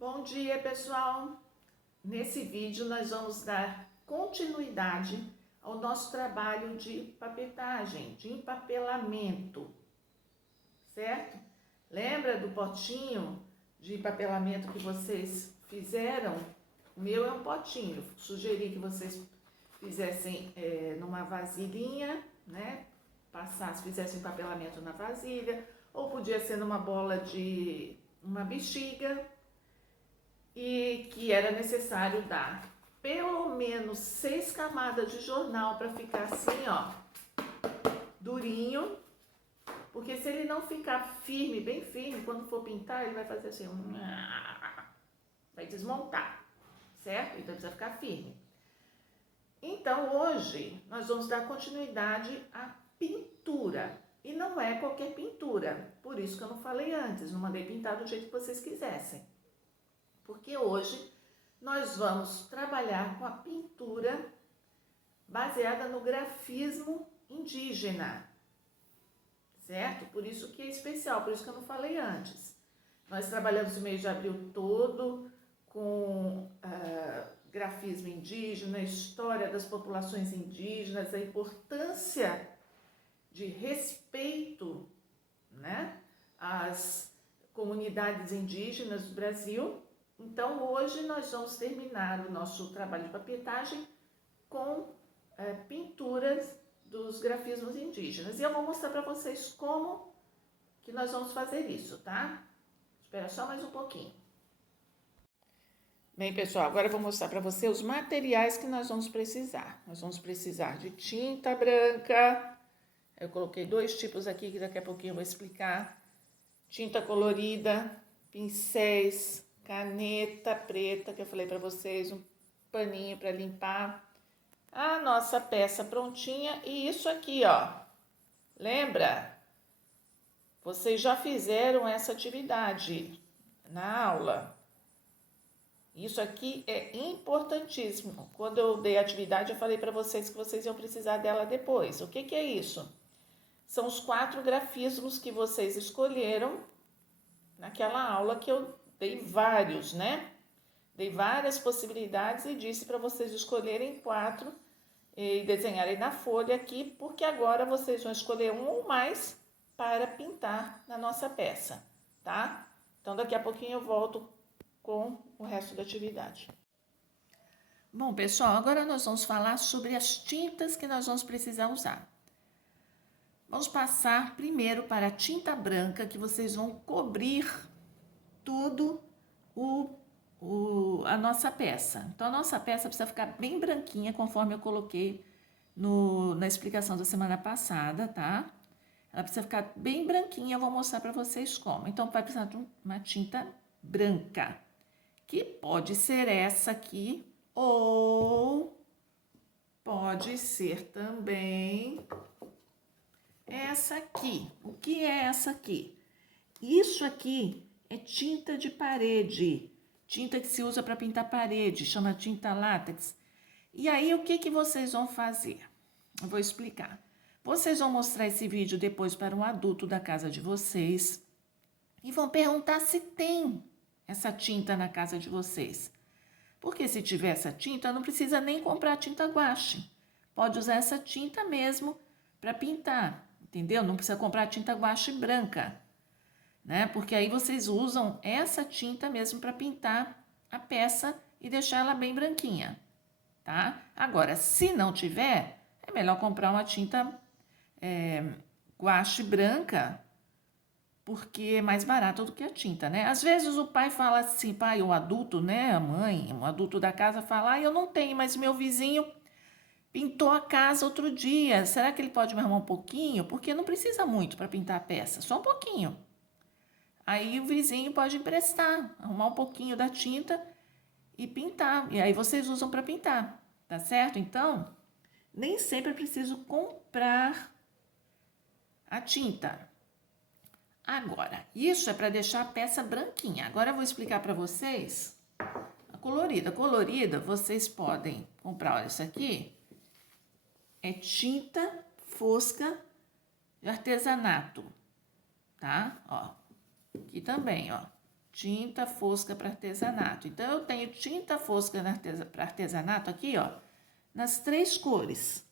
Bom dia, pessoal! Nesse vídeo nós vamos dar continuidade ao nosso trabalho de papetagem, de empapelamento, certo? Lembra do potinho de empapelamento que vocês fizeram? O meu é um potinho, sugeri que vocês fizessem numa vasilhinha, né? Fizessem empapelamento na vasilha, ou podia ser numa bola de uma bexiga, e que era necessário dar pelo menos 6 camadas de jornal para ficar assim, ó, durinho, porque se ele não ficar firme, bem firme, quando for pintar, ele vai fazer assim, vai desmontar, certo? Então precisa ficar firme. Então hoje nós vamos dar continuidade à pintura, e não é qualquer pintura, por isso que eu não falei antes, não mandei pintar do jeito que vocês quisessem. Porque hoje nós vamos trabalhar com a pintura baseada no grafismo indígena, certo? Por isso que é especial, por isso que eu não falei antes. Nós trabalhamos o mês de abril todo com grafismo indígena, história das populações indígenas, a importância de respeito, né, às comunidades indígenas do Brasil. Então, hoje nós vamos terminar o nosso trabalho de papetagem com pinturas dos grafismos indígenas. E eu vou mostrar para vocês como que nós vamos fazer isso, tá? Espera só mais um pouquinho. Bem, pessoal, agora eu vou mostrar para vocês os materiais que nós vamos precisar. Nós vamos precisar de tinta branca. Eu coloquei 2 tipos aqui que daqui a pouquinho eu vou explicar. Tinta colorida, pincéis, caneta preta, que eu falei para vocês, um paninho para limpar. A nossa peça prontinha. E isso aqui, ó. Lembra? Vocês já fizeram essa atividade na aula. Isso aqui é importantíssimo. Quando eu dei a atividade, eu falei para vocês que vocês iam precisar dela depois. O que que é isso? São os 4 grafismos que vocês escolheram naquela aula que eu dei vários, né? Dei várias possibilidades e disse para vocês escolherem 4 e desenharem na folha aqui, porque agora vocês vão escolher um ou mais para pintar na nossa peça, tá? Então daqui a pouquinho eu volto com o resto da atividade. Bom, pessoal, agora nós vamos falar sobre as tintas que nós vamos precisar usar. Vamos passar primeiro para a tinta branca, que vocês vão cobrir tudo a nossa peça. Então, a nossa peça precisa ficar bem branquinha, conforme eu coloquei na explicação da semana passada, tá? Ela precisa ficar bem branquinha, eu vou mostrar para vocês como. Então, vai precisar de uma tinta branca, que pode ser essa aqui, ou pode ser também essa aqui. O que é essa aqui? Isso aqui é tinta de parede, tinta que se usa para pintar parede, chama tinta látex. E aí, o que que vocês vão fazer? Eu vou explicar. Vocês vão mostrar esse vídeo depois para um adulto da casa de vocês e vão perguntar se tem essa tinta na casa de vocês. Porque se tiver essa tinta, não precisa nem comprar tinta guache. Pode usar essa tinta mesmo para pintar, entendeu? Não precisa comprar tinta guache branca, né? Porque aí vocês usam essa tinta mesmo para pintar a peça e deixar ela bem branquinha, tá? Agora, se não tiver, é melhor comprar uma tinta guache branca, porque é mais barato do que a tinta, né? Às vezes o pai fala assim, pai, o adulto, né? A mãe, o adulto da casa fala, eu não tenho, mas meu vizinho pintou a casa outro dia. Será que ele pode me arrumar um pouquinho? Porque não precisa muito para pintar a peça, só um pouquinho. Aí o vizinho pode emprestar, arrumar um pouquinho da tinta e pintar. E aí vocês usam para pintar, tá certo? Então, nem sempre é preciso comprar a tinta. Agora, isso é para deixar a peça branquinha. Agora eu vou explicar para vocês a colorida. Colorida, vocês podem comprar, olha, isso aqui é tinta fosca de artesanato, tá? Ó, aqui também, ó. tinta fosca para artesanato. Então, eu tenho tinta fosca para artesanato aqui, ó, nas 3 cores.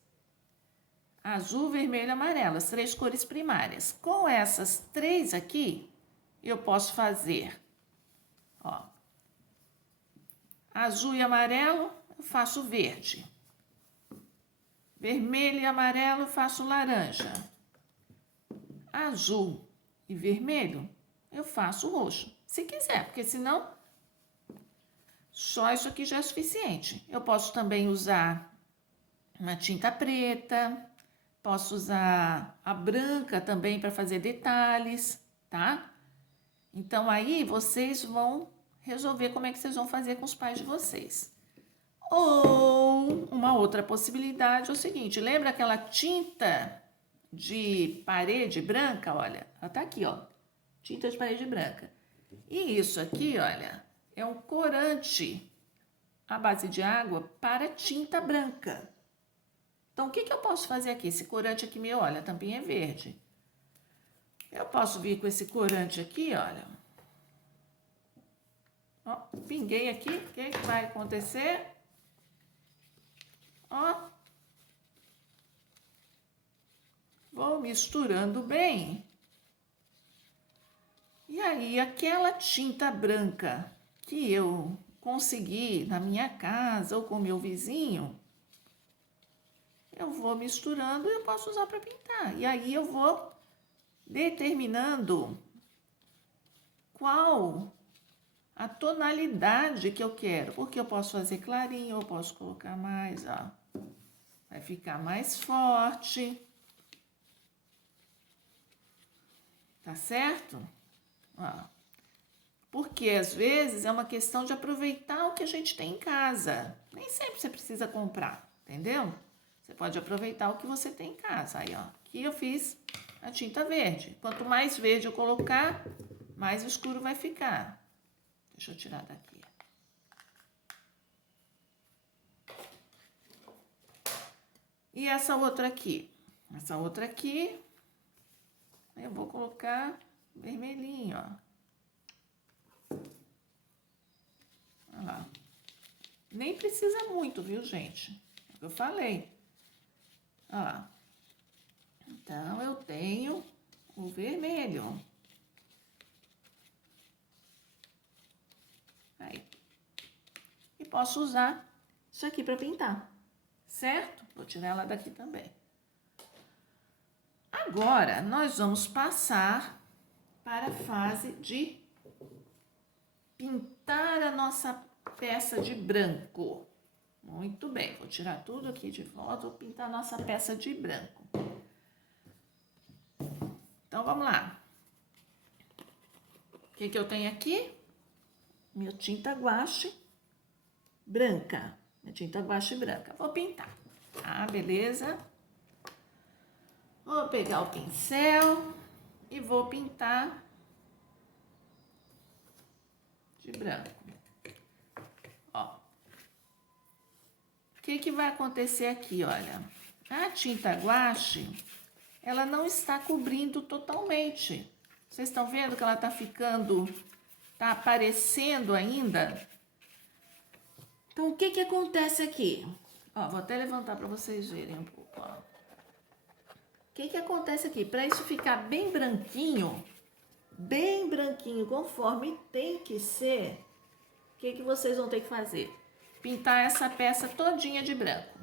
Azul, vermelho e amarelo, as 3 cores primárias. Com essas 3 aqui, eu posso fazer, ó, azul e amarelo, eu faço verde. Vermelho e amarelo, eu faço laranja. Azul e vermelho, eu faço roxo. Se quiser, porque senão só isso aqui já é suficiente. Eu posso também usar uma tinta preta, posso usar a branca também para fazer detalhes, tá? Então aí vocês vão resolver como é que vocês vão fazer com os pais de vocês. Ou uma outra possibilidade é o seguinte, lembra aquela tinta de parede branca? Olha, ela tá aqui, ó, tinta de parede branca. E isso aqui, olha, é um corante à base de água para tinta branca. Então, o que eu posso fazer aqui? Esse corante aqui, olha, a tampinha é verde. Eu posso vir com esse corante aqui, olha. Ó, pinguei aqui, o que vai acontecer? Ó. Vou misturando bem. E aí, aquela tinta branca que eu consegui na minha casa ou com meu vizinho, eu vou misturando e eu posso usar para pintar. E aí eu vou determinando qual a tonalidade que eu quero. Porque eu posso fazer clarinho, eu posso colocar mais, ó. Vai ficar mais forte. Tá certo? Ó. Porque às vezes é uma questão de aproveitar o que a gente tem em casa. Nem sempre você precisa comprar, entendeu? Você pode aproveitar o que você tem em casa. Aí, ó, aqui eu fiz a tinta verde. Quanto mais verde eu colocar, mais escuro vai ficar. Deixa eu tirar daqui. E essa outra aqui? Essa outra aqui, eu vou colocar vermelhinho, ó. Olha lá. Nem precisa muito, viu, gente? É o que eu falei. Olha lá. Então, eu tenho o vermelho. Aí. E posso usar isso aqui para pintar, certo? Vou tirar ela daqui também. Agora, nós vamos passar para a fase de pintar a nossa peça de branco. Muito bem, vou tirar tudo aqui de volta, vou pintar a nossa peça de branco. Então, vamos lá. O que eu tenho aqui? Minha tinta guache branca. Minha tinta guache branca. Vou pintar. Ah, beleza? Vou pegar o pincel e vou pintar de branco. Ó. O que vai acontecer aqui, olha? A tinta guache, ela não está cobrindo totalmente. Vocês estão vendo que ela tá ficando, tá aparecendo ainda? Então, o que acontece aqui? Ó, vou até levantar para vocês verem um pouco, ó. O que acontece aqui? Para isso ficar bem branquinho, conforme tem que ser, o que vocês vão ter que fazer? Pintar essa peça todinha de branco.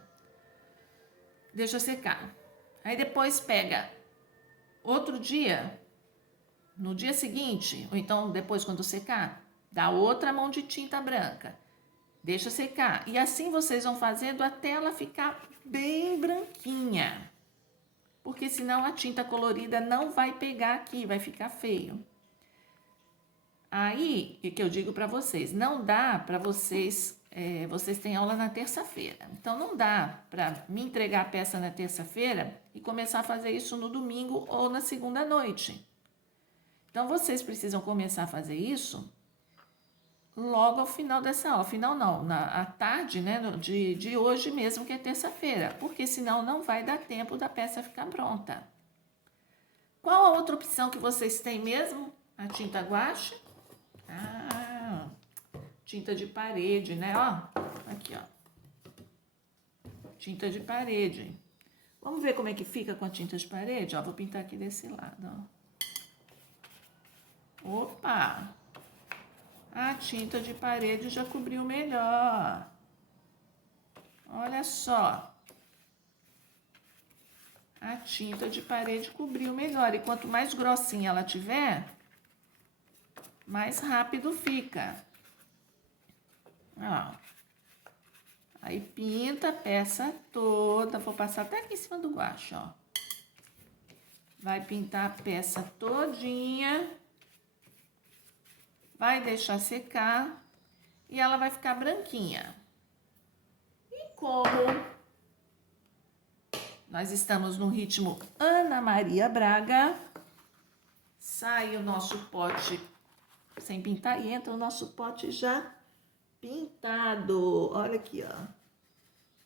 Deixa secar. Aí depois pega outro dia, no dia seguinte, ou então depois quando secar, dá outra mão de tinta branca. Deixa secar. E assim vocês vão fazendo até ela ficar bem branquinha. Porque senão a tinta colorida não vai pegar aqui, vai ficar feio. Aí, o que eu digo para vocês? Não dá para vocês... vocês têm aula na terça-feira. Então, não dá para me entregar a peça na terça-feira e começar a fazer isso no domingo ou na segunda noite. Então, vocês precisam começar a fazer isso logo ao final dessa aula. Ao final não, à tarde, né, de hoje mesmo, que é terça-feira. Porque senão não vai dar tempo da peça ficar pronta. Qual a outra opção que vocês têm mesmo? A tinta guache Ah, tinta de parede, né? Ó, aqui, ó. Tinta de parede. Vamos ver como é que fica com a tinta de parede? Ó, vou pintar aqui desse lado, ó. Opa! A tinta de parede já cobriu melhor. Olha só. A tinta de parede cobriu melhor. E quanto mais grossinha ela tiver, mais rápido fica. Ó. Aí pinta a peça toda. Vou passar até aqui em cima do guache, ó. Vai pintar a peça todinha. Vai deixar secar. E ela vai ficar branquinha. E como nós estamos no ritmo Ana Maria Braga, sai o nosso pote sem pintar e entra o nosso pote já pintado. Olha aqui, ó.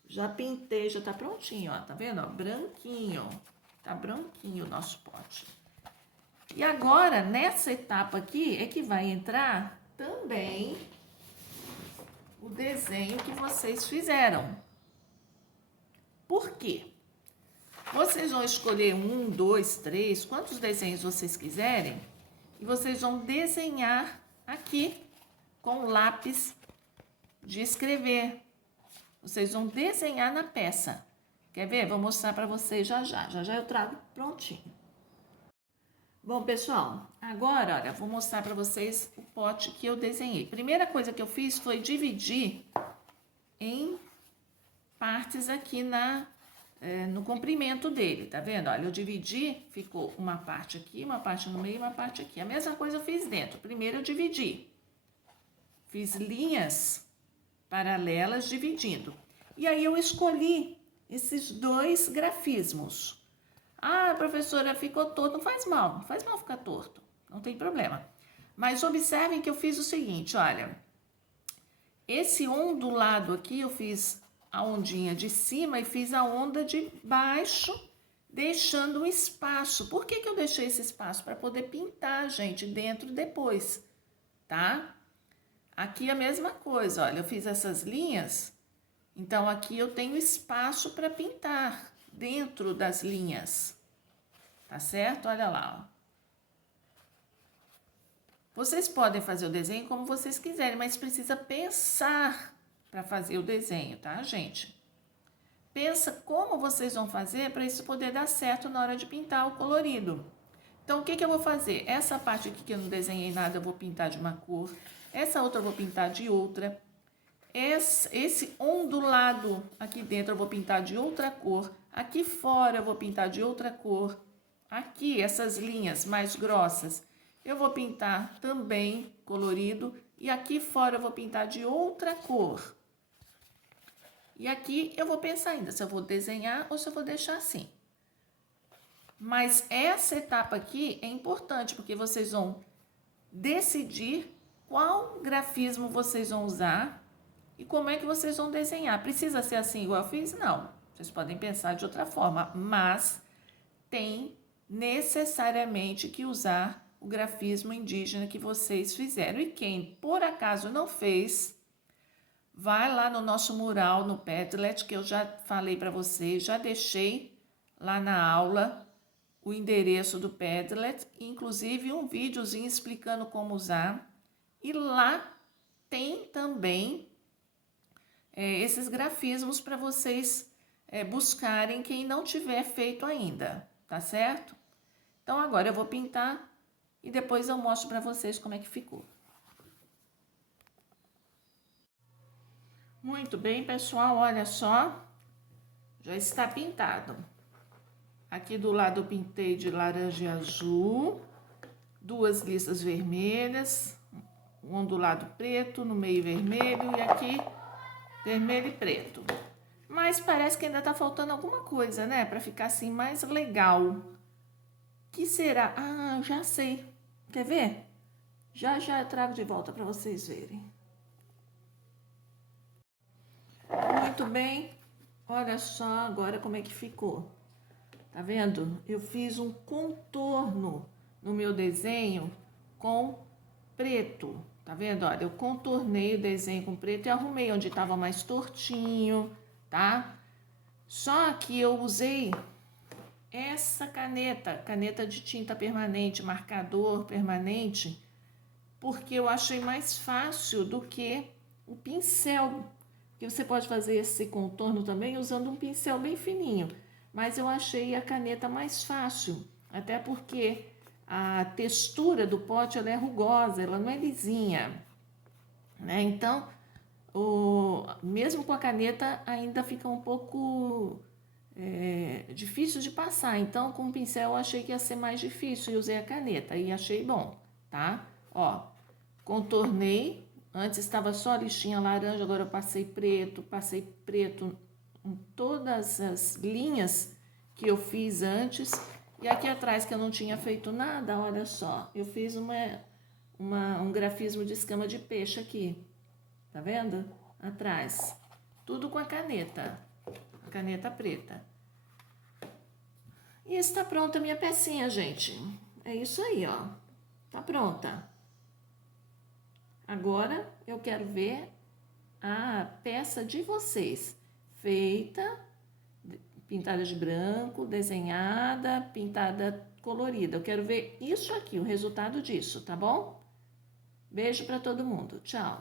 Já pintei, já tá prontinho, ó. Tá vendo, ó? Branquinho. Tá branquinho o nosso pote. E agora, nessa etapa aqui, é que vai entrar também o desenho que vocês fizeram. Por quê? Vocês vão escolher 1, 2, 3, quantos desenhos vocês quiserem, e vocês vão desenhar aqui com lápis de escrever. Vocês vão desenhar na peça. Quer ver? Vou mostrar para vocês já já. Já já eu trago prontinho. Bom, pessoal, agora, olha, vou mostrar para vocês o pote que eu desenhei. Primeira coisa que eu fiz foi dividir em partes aqui no comprimento dele, tá vendo? Olha, eu dividi, ficou uma parte aqui, uma parte no meio e uma parte aqui. A mesma coisa eu fiz dentro. Primeiro eu dividi. Fiz linhas paralelas dividindo. E aí eu escolhi esses 2 grafismos. Ah, professora, ficou torto. Não faz mal ficar torto. Não tem problema. Mas observem que eu fiz o seguinte, olha. Esse ondulado aqui eu fiz a ondinha de cima e fiz a onda de baixo, deixando um espaço. Por que eu deixei esse espaço? Para poder pintar, gente, dentro depois, tá? Aqui a mesma coisa, olha, eu fiz essas linhas, então aqui eu tenho espaço para pintar dentro das linhas, tá certo? Olha lá, ó. Vocês podem fazer o desenho como vocês quiserem, mas precisa pensar para fazer o desenho, tá, gente? Pensa como vocês vão fazer para isso poder dar certo na hora de pintar o colorido. Então, o que eu vou fazer? Essa parte aqui que eu não desenhei nada, eu vou pintar de uma cor. Essa outra eu vou pintar de outra. Esse ondulado aqui dentro eu vou pintar de outra cor. Aqui fora eu vou pintar de outra cor. Aqui, essas linhas mais grossas, eu vou pintar também colorido. E aqui fora eu vou pintar de outra cor. E aqui eu vou pensar ainda se eu vou desenhar ou se eu vou deixar assim. Mas essa etapa aqui é importante, porque vocês vão decidir qual grafismo vocês vão usar e como é que vocês vão desenhar. Precisa ser assim igual eu fiz? Não. Vocês podem pensar de outra forma, mas tem necessariamente que usar o grafismo indígena que vocês fizeram. E quem por acaso não fez, vai lá no nosso mural no Padlet, que eu já falei para vocês, já deixei lá na aula o endereço do Padlet, inclusive um videozinho explicando como usar. E lá tem também esses grafismos para vocês buscarem quem não tiver feito ainda, tá certo? Então agora eu vou pintar e depois eu mostro para vocês como é que ficou. Muito bem, pessoal, olha só, já está pintado. Aqui do lado eu pintei de laranja e azul, 2 listas vermelhas, um do lado preto, no meio vermelho e aqui vermelho e preto. Mas parece que ainda tá faltando alguma coisa, né? Para ficar assim mais legal. Que será? Ah, já sei. Quer ver? Já já eu trago de volta para vocês verem. Muito bem. Olha só agora como é que ficou. Tá vendo? Eu fiz um contorno no meu desenho com preto, tá vendo? Olha, eu contornei o desenho com preto e arrumei onde estava mais tortinho, tá? Só que eu usei essa caneta de tinta permanente, marcador permanente, porque eu achei mais fácil do que o pincel, que você pode fazer esse contorno também usando um pincel bem fininho, mas eu achei a caneta mais fácil, até porque a textura do pote ela é rugosa, ela não é lisinha, né? Então, mesmo com a caneta ainda fica um pouco difícil de passar. Então, com o pincel eu achei que ia ser mais difícil e usei a caneta e achei bom, tá? Ó, contornei. Antes estava só a lixinha laranja, agora eu passei preto em todas as linhas que eu fiz antes. E aqui atrás que eu não tinha feito nada, olha só, eu fiz um grafismo de escama de peixe aqui, tá vendo? Atrás, tudo com a caneta preta. E está pronta a minha pecinha, gente. É isso aí, ó. Tá pronta. Agora eu quero ver a peça de vocês, feita, pintada de branco, desenhada, pintada colorida. Eu quero ver isso aqui, o resultado disso, tá bom? Beijo para todo mundo. Tchau.